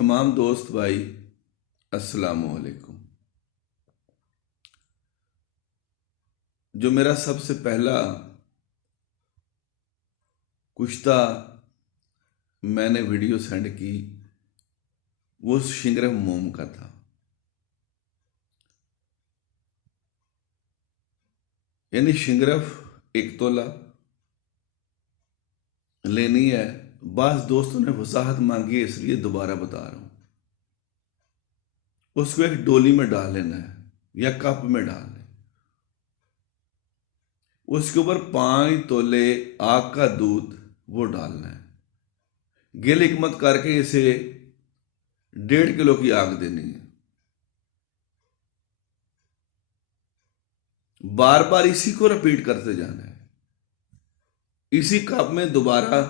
तमाम दोस्त भाई अस्सलाम वालेकुम। जो मेरा सबसे पहला कुश्ता मैंने वीडियो सेंड की वो शिंगरफ मोम का था। यानी शिंगरफ 1 तोला लेनी है। बास दोस्तों ने वजाहत मांगी है इसलिए दोबारा बता रहा हूं। उसको एक डोली में डाल लेना है या कप में डाल लें। उसके ऊपर 5 तोले आग का दूध वो डालना है। गिल मत करके इसे 1.5 किलो की आग देनी है। बार बार इसी को रिपीट करते जाना है। इसी कप में दोबारा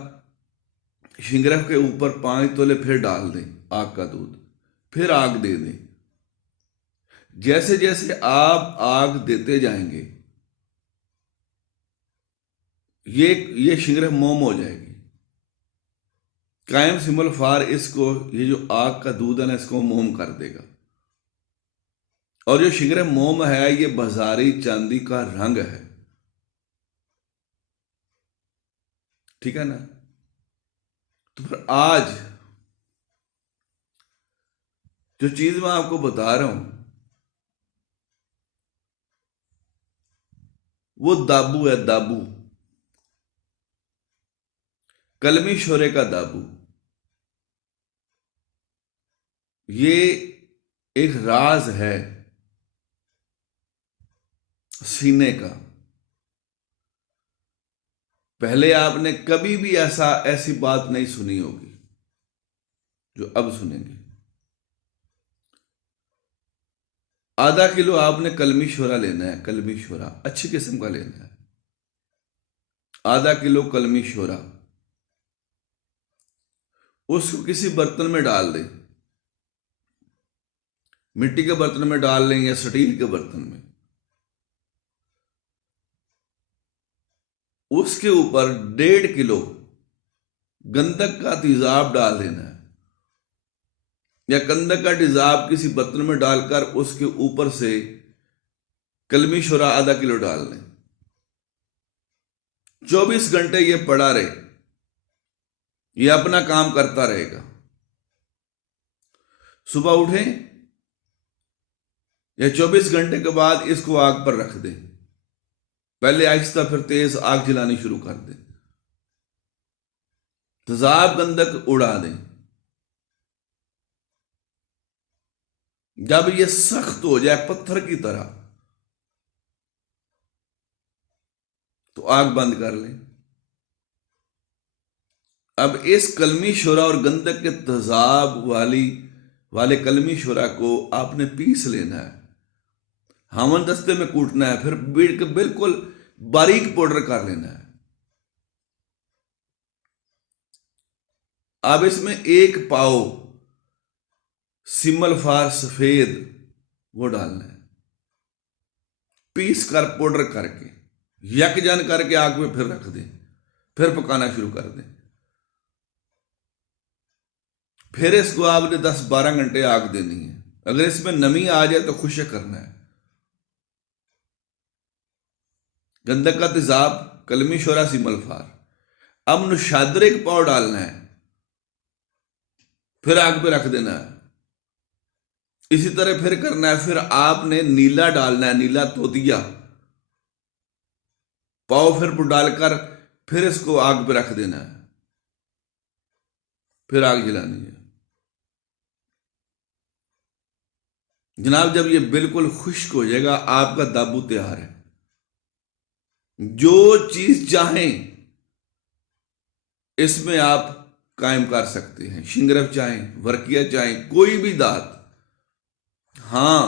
शिंगरफ के ऊपर 5 तोले फिर डाल दें आग का दूध, फिर आग दे दें। जैसे जैसे आप आग देते जाएंगे ये शिंगरफ मोम हो जाएगी। कायम सिंबल फार इसको, ये जो आग का दूध है ना, इसको मोम कर देगा। और जो शिंगरफ मोम है ये बाजारी चांदी का रंग है, ठीक है ना। तो फिर आज जो चीज मैं आपको बता रहा हूं वो दाबू है। दाबू, कलमी शोरे का दाबू। ये एक राज है सीने का। पहले आपने कभी भी ऐसी बात नहीं सुनी होगी जो अब सुनेंगे। आधा किलो आपने कलमी शोरा लेना है। कलमी शोरा अच्छी किस्म का लेना है। आधा किलो कलमी शोरा उसको किसी बर्तन में डाल दें। मिट्टी के बर्तन में डाल लें या स्टील के बर्तन में। उसके ऊपर 1.5 किलो गंधक का तेजाब डाल देना है, या गंधक का तेजाब किसी बर्तन में डालकर उसके ऊपर से कलमी शोरा आधा किलो डाल लें। 24 घंटे ये पड़ा रहे, ये अपना काम करता रहेगा। सुबह उठें या 24 घंटे के बाद इसको आग पर रख दें। पहले आहिस्ता फिर तेज आग जलानी शुरू कर दें। तेजाब गंधक उड़ा दें। जब ये सख्त हो जाए पत्थर की तरह तो आग बंद कर लें। अब इस कलमी शोरा और गंधक के तेजाब वाले कलमी शोरा को आपने पीस लेना है। हमन दस्ते में कूटना है, फिर बिल्कुल बारीक पाउडर कर लेना है। अब इसमें 1 पाव सिमल फार सफेद वो डालना है। पीस कर पाउडर करके यकजन करके आग में फिर रख दें। फिर पकाना शुरू कर दें। फिर इसको आपने 10-12 घंटे आग देनी है। अगर इसमें नमी आ जाए तो खुश्क करना है। गंधक का तेजाब, कलमी शोरा, सिमल फार। अब नुशादर 1 पाव डालना है, फिर आग पे रख देना है। इसी तरह फिर करना है। फिर आपने नीला डालना है, नीला तोतिया पाव फिर डालकर फिर इसको आग पे रख देना है। फिर आग जलानी है। जनाब जब ये बिल्कुल खुश्क हो जाएगा आपका दाबू तैयार है। जो चीज चाहें इसमें आप कायम कर सकते हैं। शिंगरफ चाहें, वर्किया चाहें, कोई भी दात। हां,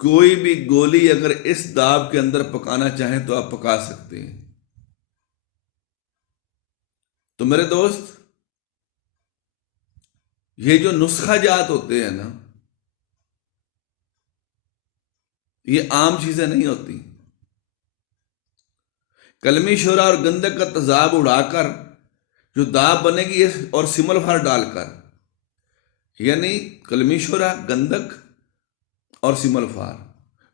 कोई भी गोली अगर इस दाब के अंदर पकाना चाहें तो आप पका सकते हैं। तो मेरे दोस्त, ये जो नुस्खा जात होते हैं ना, ये आम चीजें नहीं होती। कलमी शोरा और गंधक का तेजाब उड़ाकर जो दाब बनेगी ये और सिमलफार डालकर, यानी कलमीशोरा, गंधक और सिमलफार,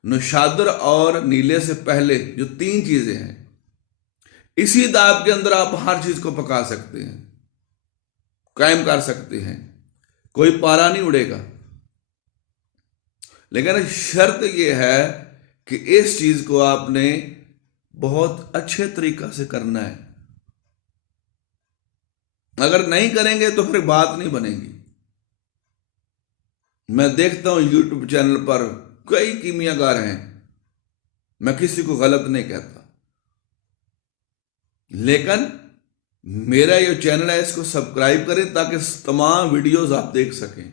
नौशादर और नीले से पहले जो 3 चीजें हैं, इसी दाब के अंदर आप हर चीज को पका सकते हैं, कायम कर सकते हैं, कोई पारा नहीं उड़ेगा। लेकिन शर्त यह है कि इस चीज को आपने बहुत अच्छे तरीका से करना है। अगर नहीं करेंगे तो फिर बात नहीं बनेगी। मैं देखता हूं यूट्यूब चैनल पर कई कीमियागार हैं, मैं किसी को गलत नहीं कहता, लेकिन मेरा ये चैनल है, इसको सब्सक्राइब करें ताकि तमाम वीडियोस आप देख सकें।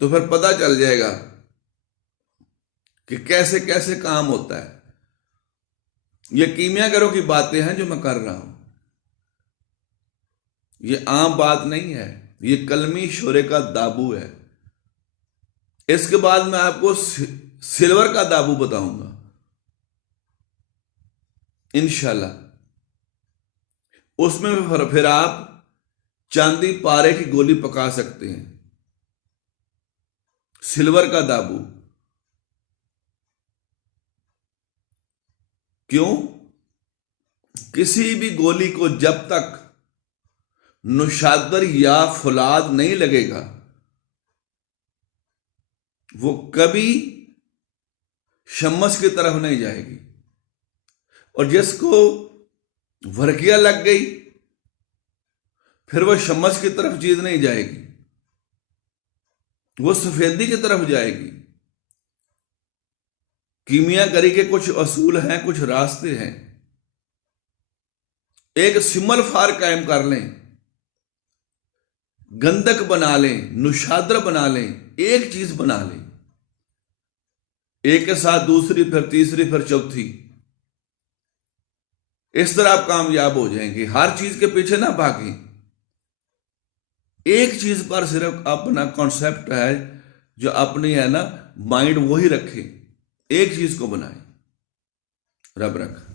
तो फिर पता चल जाएगा कि कैसे कैसे काम होता है। ये कीमियागरों की बातें हैं जो मैं कर रहा हूं, ये आम बात नहीं है, ये कलमी शोरे का दाबू है। इसके बाद मैं आपको सिल्वर का दाबू बताऊंगा इंशाल्लाह। उसमें फिर आप चांदी पारे की गोली पका सकते हैं। सिल्वर का दाबू क्यों? किसी भी गोली को जब तक नुशादर या फुलाद नहीं लगेगा वो कभी शम्मस की तरफ नहीं जाएगी, और जिसको वर्किया लग गई फिर वो शम्मस की तरफ चीज नहीं जाएगी, वो सफेदी की तरफ जाएगी। कीमियागरी के कुछ असूल हैं, कुछ रास्ते हैं। एक सिमलफार कायम कर लें, गंधक बना लें, नुशादर बना लें, एक चीज बना लें, एक के साथ दूसरी, फिर तीसरी, फिर चौथी। इस तरह आप कामयाब हो जाएंगे। हर चीज के पीछे ना भागें, एक चीज पर सिर्फ अपना कॉन्सेप्ट है जो अपनी है ना माइंड, वही रखें, एक चीज को बनाएं। रब रखा।